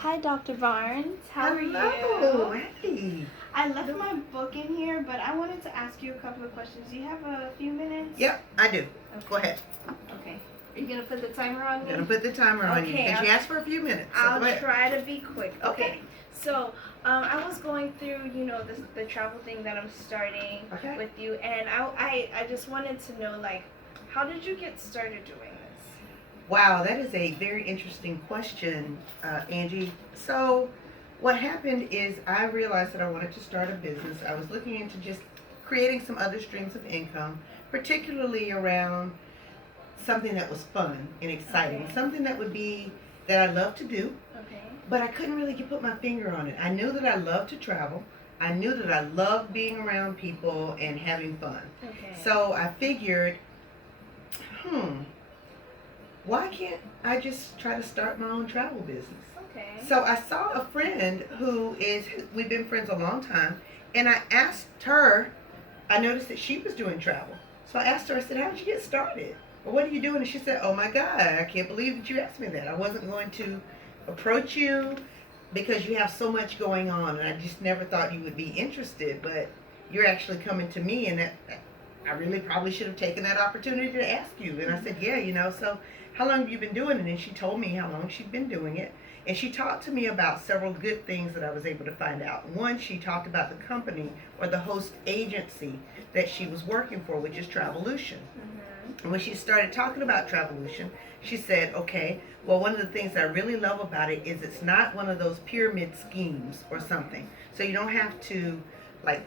Hi, Dr. Barnes. How are Hello. you? Hey. I left my book in here, but I wanted to ask you a couple of questions. Do you have a few minutes? Yep, I do. Go Okay. ahead. Okay. Are you gonna put the timer on I'm me? gonna put the timer on you Okay. because you asked for a few minutes. So I'll go ahead. try to be quick. Okay. So, I was going through, the travel thing that I'm starting Okay. with you, and I just wanted to know, like, how did you get started doing this? Wow, that is a very interesting question, Angie. So, what happened is I realized that I wanted to start a business. I was looking into just creating some other streams of income, particularly around something that was fun and exciting, Okay. something that would be that I love to do, Okay. but I couldn't really put my finger on it. I knew that I loved to travel. I knew that I loved being around people and having fun. Okay. So I figured, hmm, why can't I just try to start my own travel business? Okay. So I saw a friend we've been friends a long time, and I asked her, I noticed that she was doing travel. So I asked her, I said, how did you get started? Or what are you doing? And she said, oh my God, I can't believe that you asked me that. I wasn't going to approach you because you have so much going on, and I just never thought you would be interested, but you're actually coming to me, and I really probably should have taken that opportunity to ask you. And I said, yeah, so how long have you been doing it? And she told me how long she'd been doing it. And she talked to me about several good things that I was able to find out. One, she talked about the company or the host agency that she was working for, which is Travolution. And when she started talking about Travolution, she said, okay, well, one of the things I really love about it is it's not one of those pyramid schemes or something. So you don't have to, like,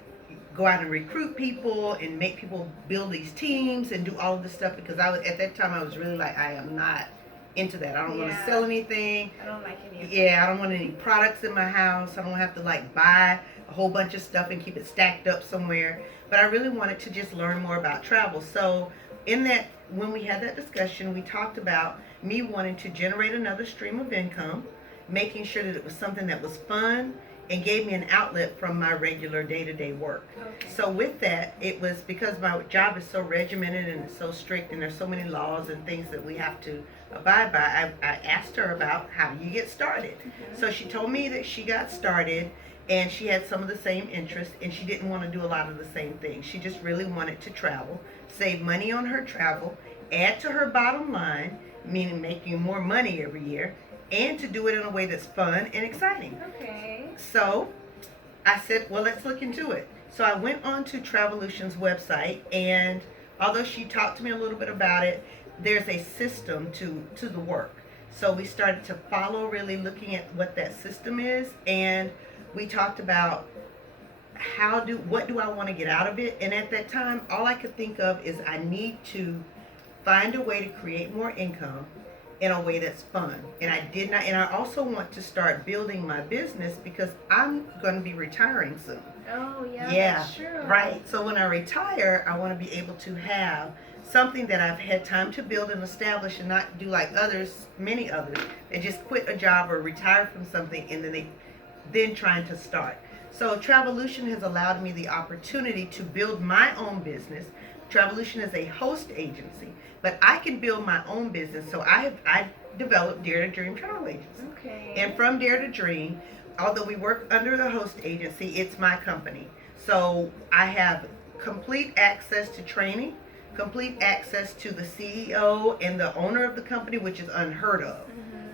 go out and recruit people and make people build these teams and do all of this stuff, because at that time I was really like, I am not into that. I don't want to sell anything. I don't like any of that. Yeah, I don't want any products in my house. I don't have to like buy a whole bunch of stuff and keep it stacked up somewhere. But I really wanted to just learn more about travel. So in that, when we had that discussion, we talked about me wanting to generate another stream of income, making sure that it was something that was fun and gave me an outlet from my regular day-to-day work. Okay. So with that, it was because my job is so regimented and it's so strict, and there's so many laws and things that we have to abide by. I asked her about how do you get started. So she told me that she got started and she had some of the same interests, and she didn't want to do a lot of the same things. She just really wanted to travel, save money on her travel, add to her bottom line, meaning making more money every year, and to do it in a way that's fun and exciting. Okay. So I said, well, let's look into it. So I went on to Travolution's website, and although she talked to me a little bit about it, there's a system to the work. So we started to follow, really looking at what that system is, and we talked about what do I want to get out of it. And at that time, all I could think of is I need to find a way to create more income in a way that's fun. And I did not, and I also want to start building my business because I'm going to be retiring soon. Oh, yeah, Yeah, that's true. right. So when I retire, I want to be able to have something that I've had time to build and establish, and not do like many others, and just quit a job or retire from something and then trying to start. So Travolution has allowed me the opportunity to build my own business. Travolution is a host agency, but I can build my own business. So I developed Dare to Dream Travel Agency. Okay. And from Dare to Dream, although we work under the host agency, it's my company. So I have complete access to training, complete access to the CEO and the owner of the company, which is unheard of.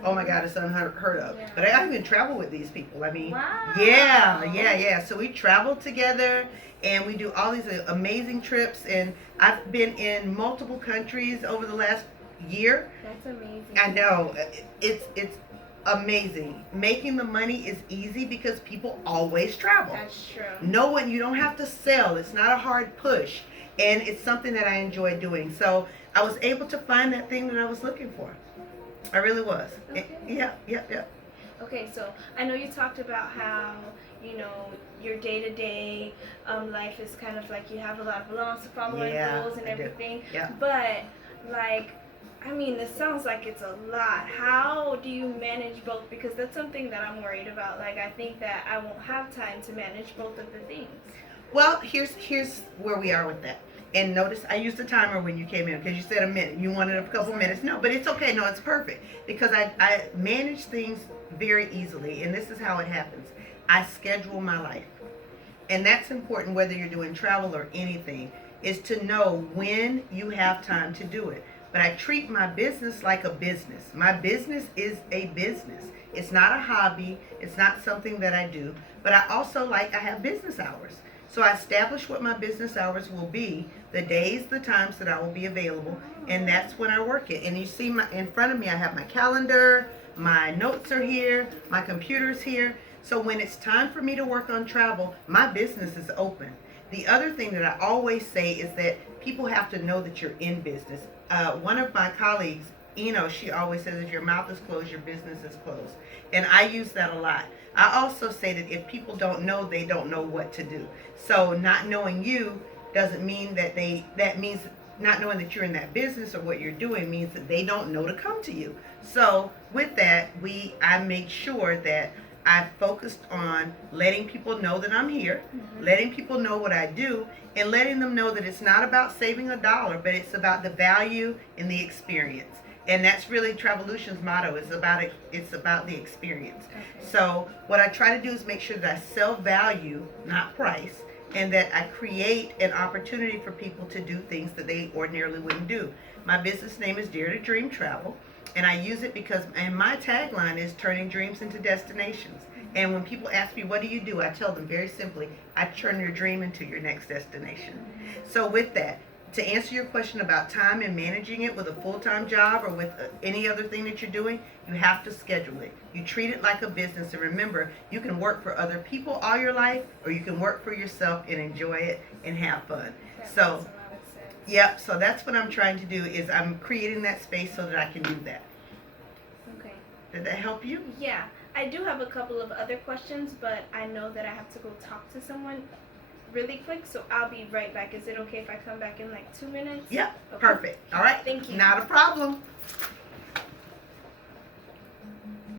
Oh my God, it's unheard of. Yeah. But I even travel with these people. I mean, Wow. yeah. So we travel together and we do all these amazing trips. And I've been in multiple countries over the last year. That's amazing. I know. It's amazing. Making the money is easy because people always travel. That's true. No one, you don't have to sell. It's not a hard push. And it's something that I enjoy doing. So I was able to find that thing that I was looking for. I really was. Okay. Yeah. Okay, so I know you talked about how, your day-to-day life is kind of like you have a lot of laws to follow and rules and everything. Yeah. But, like, I mean, this sounds like it's a lot. How do you manage both? Because that's something that I'm worried about. Like, I think that I won't have time to manage both of the things. Well, here's where we are with that. And notice I used a timer when you came in because you said a minute. You wanted a couple minutes. No, but it's okay. No, it's perfect because I manage things very easily, and this is how it happens. I schedule my life. And that's important whether you're doing travel or anything, is to know when you have time to do it. But I treat my business like a business. My business is a business. It's not a hobby. It's not something that I do. But I also I have business hours. So I establish what my business hours will be, the days, the times that I will be available, and that's when I work it. And you see in front of me, I have my calendar, my notes are here, my computer's here. So when it's time for me to work on travel, my business is open. The other thing that I always say is that people have to know that you're in business. One of my colleagues, she always says, if your mouth is closed, your business is closed. And I use that a lot. I also say that if people don't know, they don't know what to do. So not knowing you doesn't mean that means not knowing that you're in that business or what you're doing means that they don't know to come to you. So with that, I make sure that I focused on letting people know that I'm here, letting people know what I do, and letting them know that it's not about saving a dollar, but it's about the value and the experience. And that's really Travolution's motto. It's about the experience. Okay. So what I try to do is make sure that I sell value, not price, and that I create an opportunity for people to do things that they ordinarily wouldn't do. My business name is Dare to Dream Travel, and I use it because, and my tagline is turning dreams into destinations. And when people ask me, what do you do? I tell them very simply, I turn your dream into your next destination. So with that, to answer your question about time and managing it with a full-time job or with any other thing that you're doing, you have to schedule it. You treat it like a business, and remember, you can work for other people all your life, or you can work for yourself and enjoy it and have fun. So, yep, so that's what I'm trying to do, is I'm creating that space so that I can do that. Okay. Did that help you? Yeah. I do have a couple of other questions, but I know that I have to go talk to someone really quick, so I'll be right back. Is it okay if I come back in 2 minutes? Yep, okay. Perfect. All right. Thank you. Not a problem.